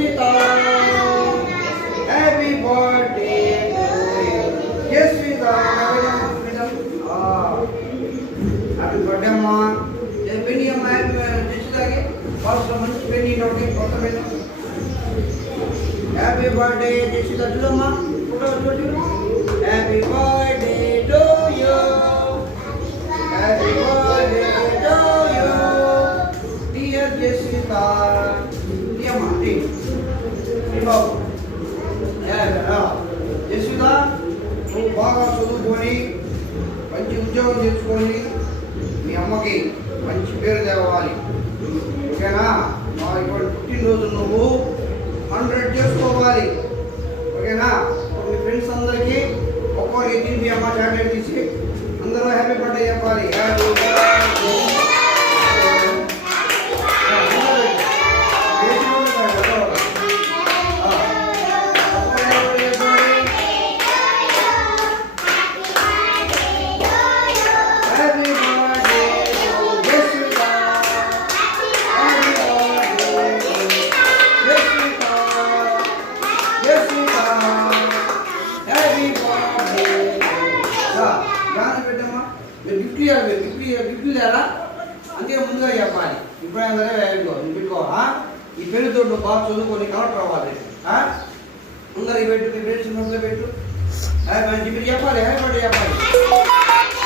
Yashwitha happy birthday Yashwitha happy birthday అమ్మా పెళ్ళి అమ్మా యశ్వితకి ఫస్ట్ మంచి పెళ్ళి ఒకటి కొత్త పెళ్ళి హ్యాపీ బర్త్డే యశ్విత చూడమ్మా ఫోటో చూడు happy birthday to you happy birthday to you dear Yashwitha అమ్మా బాబు యశ్విత నువ్వు బాగా చదువుకొని మంచి ఉద్యోగం తెచ్చుకొని మీ అమ్మకి మంచి పేరు తేవాలి ఓకేనా మా ఇప్పుడు పుట్టినరోజు నువ్వు 100 చేసుకోవాలి ఓకేనా మీ ఫ్రెండ్స్ అందరికీ ఒక్కొక్కరికి తిని అమ్మ చాక్లెట్ తీసి అందరూ హ్యాపీ బర్త్డే చెప్పాలి హ్యాపీ బర్త్డే గిఫ్ట్లు లేదా అందుకే ముందుగా చెప్పాలి ఇప్పుడైనా పెట్టుకో ఈ పెళ్లితో బాగా చదువుకొని కలెక్టర్ అవ్వాలి అందరికి పెట్టు మీ ఫ్రెండ్స్ నోట్లో పెట్టు ఇప్పుడు చెప్పాలి హ్యాపీ బర్త్డే చెప్పాలి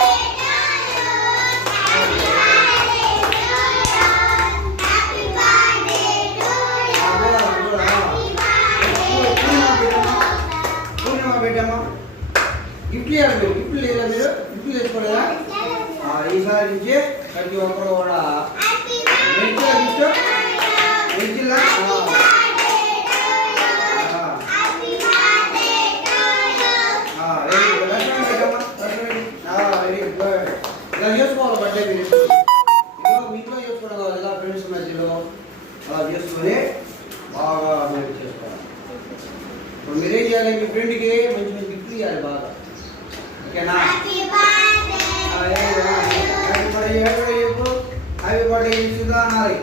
పూర్ణిమ పెట్టమ్మా గిఫ్ట్లు ఇవ్వాలి మీరు గిఫ్ట్లు లేదా మీరు గిఫ్ట్లు తెచ్చుకోలేదా ఈసారి నుంచి ప్రతి ఒక్కరు కూడా వెజ్జిలా వెరీ గుడ్ ఇలా చేసుకోవాలి బర్త్డే మీరు మీతో చేసుకోవడం కావాలి ఇలా ఫ్రెండ్స్ మధ్యలో అలా చేసుకొని బాగా మీరు చేసుకోవాలి ఇప్పుడు మీరేం చేయాలి మీ ఫ్రెండ్కి మంచి మంచి గిఫ్ట్లు ఇవ్వాలి బాగా ఓకేనా హ్యాపీ బర్త్డే యశ్విత అనాలి